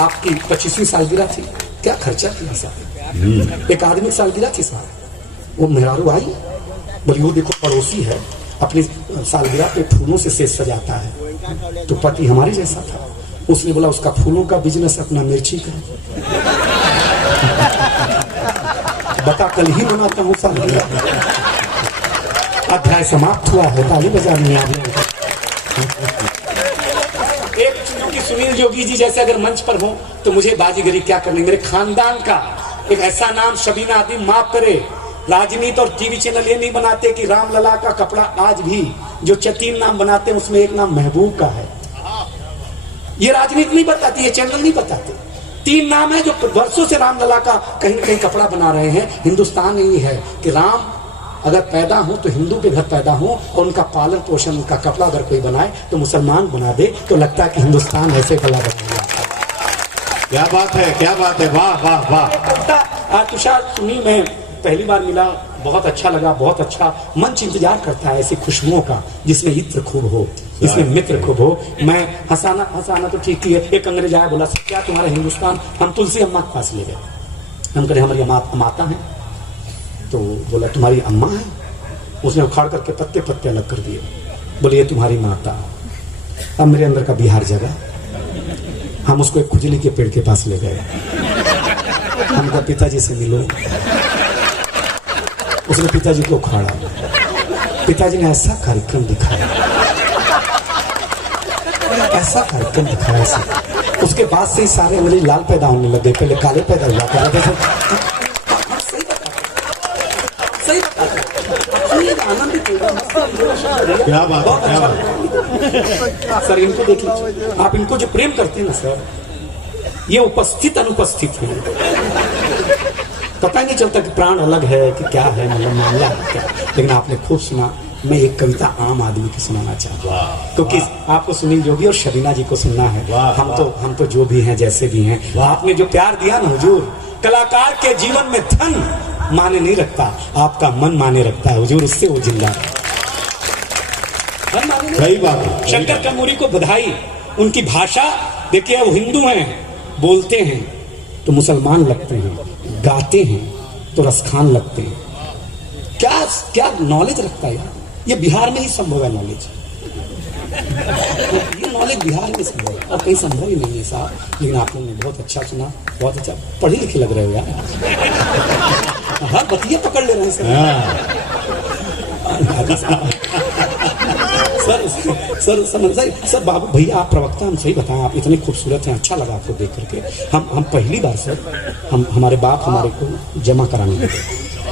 आपकी 25वीं सालगिरह थी, क्या खर्चा किया साहब? एक आदमी की सालगिरह थी साहब, वो मेहरारू आई, बोली वो देखो पड़ोसी है, अपनी सालगिरह पे फूलों से सेज सजाता है, तो पति हमारे जैसा था। उसने बोला उसका फूलों का बिजनेस अपना मिर्ची का। बता कल ही मनाता हूँ सालगिरह। अध्याय समाप्त हुआ है, ताली बजाने आ गया। एक चूंकि सुनील जोगी जी जैसे अगर मंच पर हो तो मुझे बाजीगरी क्या करनी, मेरे खानदान का एक ऐसा नाम शबीना आदिम माफ करे। राजनीति और टीवी चैनल ये नहीं बनाते कि रामलला का कपड़ा आज भी जो 3 नाम बनाते हैं उसमें एक नाम महबूब का है। ये राजनीति नहीं बताती, ये चैनल नहीं बताते। 3 नाम है जो वर्षों से रामलला का कहीं न कहीं कपड़ा बना रहे हैं। हिंदुस्तान यही है कि राम अगर पैदा हो तो हिंदू के घर पैदा हो, और उनका पालन पोषण, उनका कपड़ा अगर कोई बनाए तो मुसलमान बना दे, तो लगता है कि हिंदुस्तान ऐसे भला बन गया। क्या बात है, क्या बात है, वाह वाह वाह। तुषार सुनी मैं पहली बार मिला, बहुत अच्छा लगा, बहुत अच्छा। मंच इंतजार करता है ऐसी खुशबुओं का जिसमें इत्र खूब हो, जिसमें मित्र खूब हो। मैं हंसाना तो ठीक ही है। एक अंग्रेज आया, बोला क्या तुम्हारा हिंदुस्तान? हम तुलसी अम्मा के पास ले गए। हम कहे हमारी माता है, तो बोला तुम्हारी अम्मा है? उसने उखाड़ करके पत्ते पत्ते अलग कर दिए, बोले ये तुम्हारी माता। अब मेरे अंदर का बिहार जगा। हम उसको एक खुजली के पेड़ के पास ले गए। हमका पिताजी से मिलो। उसने पिताजी को उखाड़ा। पिताजी ने ऐसा कार्यक्रम दिखाया, ऐसा कार्यक्रम दिखाया ऐसा। उसके बाद से ही सारे अंग्रेज लाल पैदा होने लगे, पहले काले पैदा हुआ करते थे। क्या बात है, क्या बात। सर इनको देख लीजिए, आप इनको जो प्रेम करते हैं ना सर, ये उपस्थित अनुपस्थित है। पता नहीं चलता कि प्राण अलग है कि क्या है, मतलब मामला है क्या। लेकिन आपने खूब सुना। मैं एक कविता आम आदमी की सुनाना चाहता हूँ, क्योंकि आपको सुनील जोगी और शबीना जी को सुनना है। हम तो जो भी हैं जैसे भी हैं, आपने जो प्यार दिया ना हुजूर, कलाकार के जीवन में धन माने नहीं रखता, आपका मन माने रखता है हुजूर, उससे वो जिंदा है। सही बात है। शंकर कमूरी को बधाई। उनकी भाषा देखिए, वो हिंदू हैं, बोलते हैं तो मुसलमान लगते हैं, गाते हैं तो रसखान लगते हैं। क्या क्या नॉलेज रखता है यार। ये बिहार में ही संभव है नॉलेज। ये नॉलेज बिहार में संभव है और कहीं संभव ही नहीं है साहब। लेकिन आप लोगों ने बहुत अच्छा सुना, बहुत अच्छा। पढ़े लिखे लग रहे हो यार। हर बतिया पकड़ ले रहे हैं सर। सर बाबू भैया आप प्रवक्ता, हम सही बताएं, आप इतने खूबसूरत हैं, अच्छा लगा आपको देख करके। हम पहली बार सर हमारे बाप हमारे को जमा कराने लगे।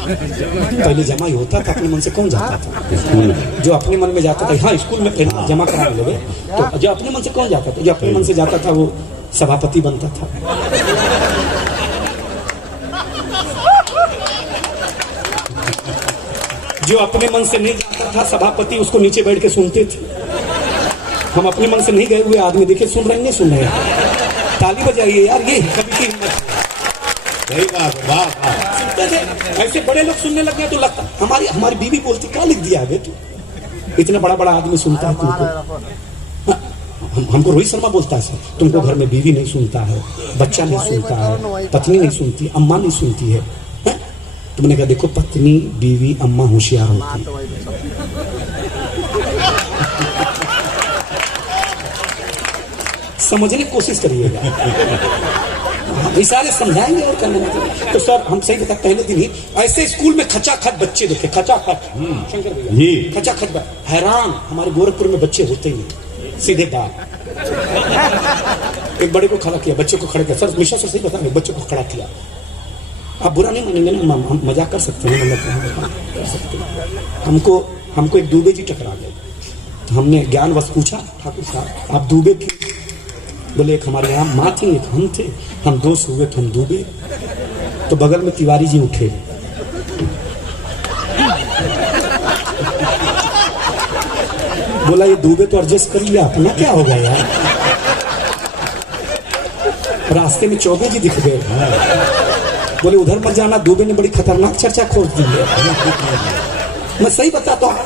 पहले जमा ही होता था, अपने मन से कौन जाता था? जो अपने मन में जाता था, हाँ स्कूल में पहले जमा कराने लगे, तो जो अपने मन से कौन जाता था? जो अपने मन से जाता था वो सभापति बनता था। जो अपने मन से नहीं जाता था सभापति, उसको नीचे बैठ के सुनते थे। हम अपने मन से नहीं गए हुए आदमी देखे सुन रहे, नहीं सुन रहे, ताली बजाइए यार, ये कभी की हिम्मत। सही बात है, वाह वाह। सुनते थे, ऐसे बड़े लोग सुनने लग गए तो लगता हमारी बीवी बोलती क्या लिख दिया आगे तू, इतना बड़ा बड़ा आदमी सुनता है तुमको। हमको रोहित शर्मा बोलता है सर, तुमको घर में बीवी नहीं सुनता है, बच्चा नहीं सुनता है, पत्नी नहीं सुनती, अम्मा नहीं सुनती है। तुमने कहा देखो पत्नी बीवी अम्मा होशियार होती है। समझने की कोशिश करिएगा, सारे समझाएंगे और करने में। तो सर हम सही बता, पहले दिन ही ऐसे स्कूल में खचाखच बच्चे देखे, खचाखच शंकर भैया, खचाखच। हैरान, हमारे गोरखपुर में बच्चे होते ही नहीं, सीधे बात। एक बड़े को खड़ा किया, बच्चे को खड़ा किया। सर मिश्रा सर सही बता रहे, बच्चे को खड़ा किया। आप बुरा नहीं मानेंगे ना, हम मजाक कर सकते हैं, मतलब कर सकते हैं। हमको एक दुबे जी टकरा गए, तो हमने ज्ञानवश पूछा, ठाकुर साहब आप दुबे की? बोले एक हमारे यहाँ माँ थी, एक हम थे, हम दोस्त हुए तो हम डूबे। तो बगल में तिवारी जी उठे, बोला ये डूबे तो एडजस्ट कर लिया, अपना क्या हो गया यार। रास्ते में चौबे जी दिख गए, बोले उधर मत जाना, डूबे ने बड़ी खतरनाक चर्चा खोल दी है। मैं सही बताता हूँ,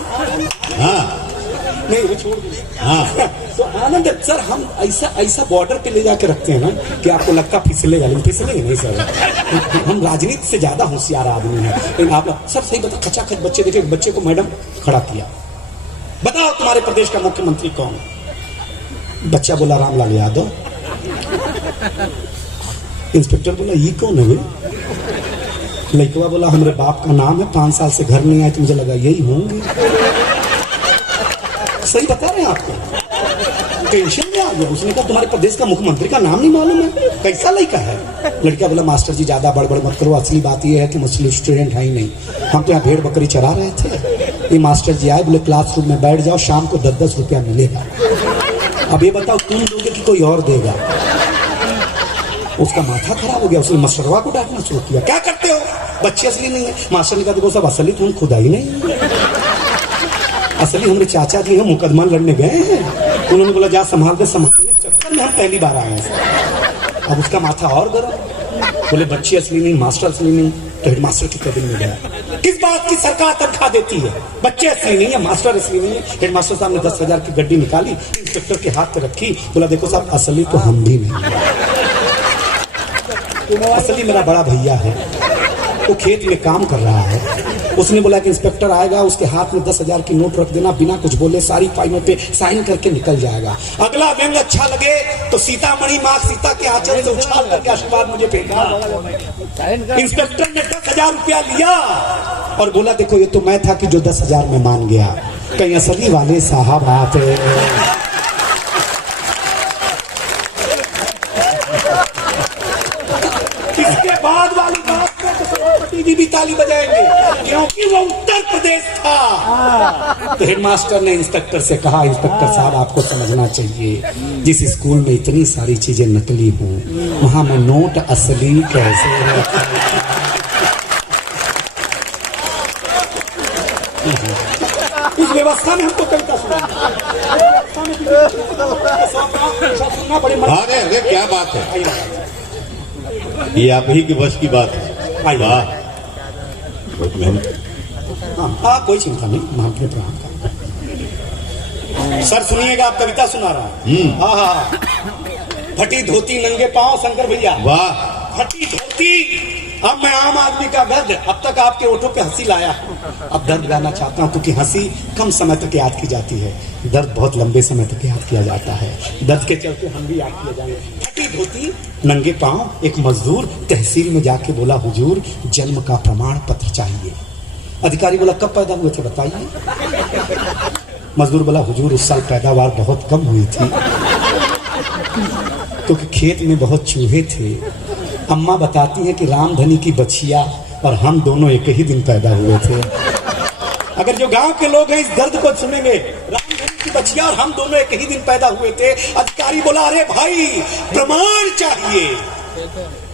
नहीं वो छोड़ दीजिए। हाँ तो आनंद सर हम ऐसा बॉर्डर पे ले जाके रखते हैं ना कि आपको लगता फिसलेगा, लेकिन फिसलेगा नहीं सर। हम राजनीति से ज्यादा होशियार आदमी हैं। लेकिन आप सर सही बता, खचाखच बच्चे देखे, बच्चे को मैडम खड़ा किया, बताओ तुम्हारे प्रदेश का मुख्यमंत्री कौन? बच्चा बोला रामलाल यादव। इंस्पेक्टर बोला ये कौन है? लड़कवा बोला हमारे बाप का नाम है, 5 साल से घर नहीं आए तो मुझे लगा यही होंगे। सही बता रहे हैं आपको, टेंशन में आ गया। उसने कहा तुम्हारे प्रदेश का मुख्यमंत्री का नाम नहीं मालूम है? कैसा लड़का है? लड़का बोला मास्टर जी ज्यादा बड़बड़ मत करो, असली बात यह है कि मुस्लिम स्टूडेंट है ही नहीं, हम तो यहाँ भेड़ बकरी चरा रहे थे। ये मास्टर जी आए, बोले क्लासरूम में बैठ जाओ, शाम को 10-10 रुपया मिलेगा। अब ये बताओ तुम दोगे कि कोई और देगा? उसका माथा खराब हो गया, उसने मास्टरवा को डांटना शुरू किया, क्या करते हो, बच्चे असली नहीं है। मास्टर ने कहा देखो सब असली तुम खुदा ही नहीं, असली हमारे चाचा जी हैं, मुकदमा लड़ने गए हैं। उन्होंने बोला जा संभाल दे, संभालने चक्कर में हम पहली बार आए हैं। अब उसका माथा और गर्म, बोले बच्चे असली नहीं, मास्टर असली नहीं। तो हेडमास्टर की कैबिन में गया, किस बात की सरकार तनख्वाह देती है? बच्चे असली नहीं है, मास्टर असली नहीं है। हेडमास्टर साहब ने 10,000 की गड्डी निकाली, इंस्पेक्टर के हाथ पे रखी, बोला देखो साहब असली तो हम भी नहीं, असली मेरा बड़ा भैया है, वो खेत में काम कर रहा है। उसने बोला कि इंस्पेक्टर आएगा, उसके हाथ में 10,000 की नोट रख देना, बिना कुछ बोले सारी फाइलों पे साइन करके निकल जाएगा। अगला व्यंग अच्छा लगे तो सीतामढ़ी माँ सीता के आंचल से उछाल करके आशीर्वाद मुझे फेंका। इंस्पेक्टर ने 10,000 रुपया लिया और बोला देखो ये तो मैं था कि जो 10,000 में मान गया, कहीं असली वाले साहब आते। इसके बाद वाली बात में तो सभापति जी भी ताली बजाएंगे, क्योंकि वो उत्तर प्रदेश था। तो हेडमास्टर ने इंस्पेक्टर से कहा इंस्पेक्टर साहब आपको समझना चाहिए, जिस स्कूल में इतनी सारी चीजें नकली हूँ, वहां मैं नोट असली कैसे? इस व्यवस्था में हमको कविता सुनना पड़े। अरे क्या बात है, ये आप ही की बस की बात है। वाह, बहुत मेहनत। हाँ कोई चिंता नहीं, महात्मा प्रणाम का। सर सुनिएगा, आप कविता सुना रहा हूँ। हाँ हाँ, फटी धोती नंगे पांव शंकर भैया। वाह, फटी धोती। अब मैं आम आदमी का दर्द, अब तक आपके ओठों पे हंसी लाया, अब दर्द गाना चाहता हूँ, क्योंकि हंसी कम समय तक याद की जाती है, दर्द बहुत लंबे समय तक याद किया जाता है। दर्द के चलते हम भी याद किए जाएंगे। फटी धोती नंगे पांव एक मजदूर तहसील में जाके बोला हुजूर जन्म का प्रमाण पत्र चाहिए। अधिकारी बोला कब पैदा हुए थे बताइए। मजदूर बोला हुजूर उस साल पैदावार बहुत कम हुई थी, क्योंकि खेत में बहुत चूहे थे। अम्मा बताती हैं कि रामधनी की बछिया और हम दोनों एक ही दिन पैदा हुए थे। अगर जो गांव के लोग हैं इस दर्द को सुनेंगे, रामधनी की बछिया और हम दोनों एक ही दिन पैदा हुए थे। अधिकारी बोला अरे भाई प्रमाण चाहिए,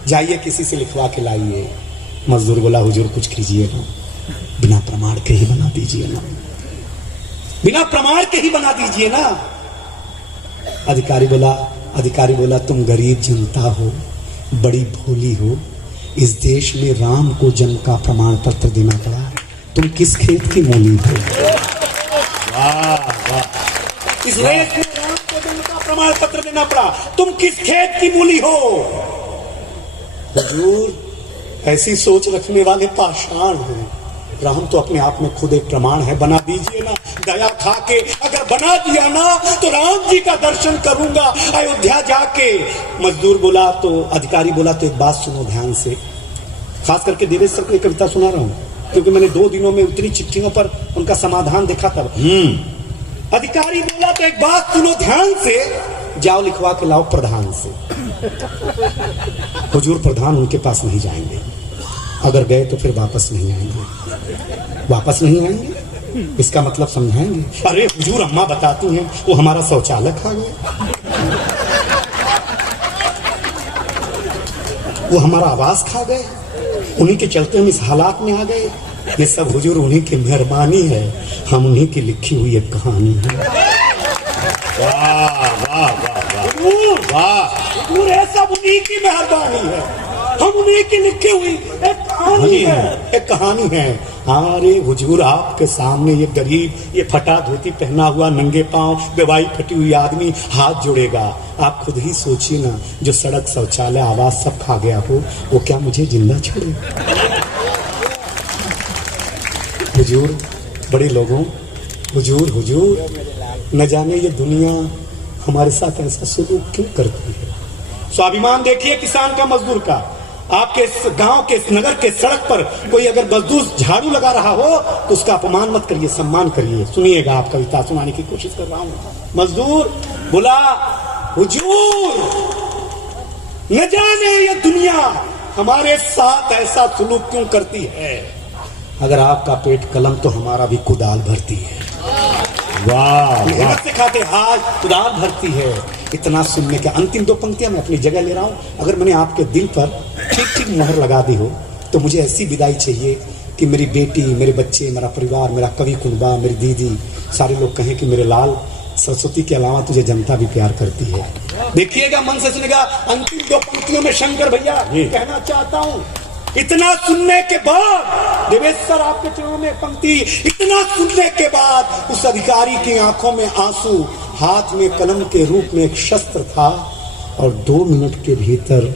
जाइए किसी से लिखवा के लाइए। मजदूर बोला हुजूर कुछ कीजिए ना, बिना प्रमाण के ही बना दीजिए ना, बिना प्रमाण के ही बना दीजिए ना। अधिकारी बोला तुम गरीब जनता हो, बड़ी भोली हो, इस देश में राम को जन्म का प्रमाण पत्र देना पड़ा, तुम किस खेत की मूली हो? वाह वाह, इस देश में राम को जन्म का प्रमाण पत्र देना पड़ा, तुम किस खेत की मूली हो? हुजूर ऐसी सोच रखने वाले पाषाण हैं, राम तो अपने आप में खुद एक प्रमाण है, बना दीजिए ना दया खा के। अगर बना दिया ना तो राम जी का दर्शन करूंगा अयोध्या जाके। मजदूर बोला तो अधिकारी बोला तो एक बात सुनो ध्यान से, खास करके देवेश सर को एक कविता सुना रहा हूं, क्योंकि मैंने 2 दिनों में उतनी चिट्ठियों पर उनका समाधान देखा तब। अधिकारी बोला तो एक बात सुनो ध्यान से, जाओ लिखवा के लाओ प्रधान से। हुजूर प्रधान उनके पास नहीं जाएंगे, अगर गए तो फिर वापस नहीं आएंगे। वापस नहीं आएंगे इसका मतलब समझाएंगे? अरे हुजूर अम्मा बताती हैं वो हमारा शौचालय खा गए, वो हमारा आवास खा गए, उन्हीं के चलते हम इस हालात में आ गए। ये सब हुजूर उन्हीं की मेहरबानी है, हम उन्हीं की लिखी हुई एक कहानी है। वाह वाह वाह वाह, हुजूर ये सब उन्हीं की मेहरबानी है, हम उन्हीं की लिखी हुई एक कहानी है, एक कहानी है। हाँ अरे हुजूर, आपके सामने ये गरीब, ये फटा धोती पहना हुआ, नंगे पांव, बेवाई फटी हुई आदमी हाथ जोड़ेगा। आप खुद ही सोचिए ना, जो सड़क, शौचालय, आवास सब खा गया हो, वो क्या मुझे जिंदा छोड़ेगा? हुजूर, बड़े लोगों, हुजूर हुजूर, न जाने ये दुनिया हमारे साथ ऐसा सलूक क्यों करती है। स्वाभिमान देखिए किसान का, मजदूर का। आपके इस गांव के, इस नगर के सड़क पर कोई अगर मजदूर झाड़ू लगा रहा हो तो उसका अपमान मत करिए, सम्मान करिए। सुनिएगा, आप कविता सुनाने की कोशिश कर रहा हूं। मजदूर बोला, हुजूर, न जाने ये दुनिया हमारे साथ ऐसा सलूक क्यों करती है। अगर आपका पेट कलम तो हमारा भी कुदाल भरती है। वाह मेहनत से खाते हाथ कुदाल भरती है। इतना सुनने के अंतिम दो पंक्तियां मैं अपनी जगह ले रहा हूं। अगर मैंने आपके दिल पर ठीक ठीक मोहर लगा दी हो तो मुझे ऐसी विदाई चाहिए कि मेरी बेटी, मेरे बच्चे, मेरा परिवार, मेरा कवि कुनबा, मेरी दीदी, सारे लोग कहें कि मेरे लाल, सरस्वती के अलावा तुझे जनता भी प्यार करती है। देखिएगा, मन से सुनेगा। अंतिम दो पंक्तियों में शंकर भैया कहना चाहता हूं, इतना सुनने के बाद, देवेश सर आपके चरणों में पंक्ति, इतना सुनने के बाद उस अधिकारी की आंखों में आंसू, हाथ में कलम के रूप में एक शस्त्र था, और 2 मिनट के भीतर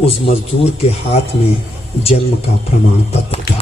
उस मजदूर के हाथ में जन्म का प्रमाण पत्र था।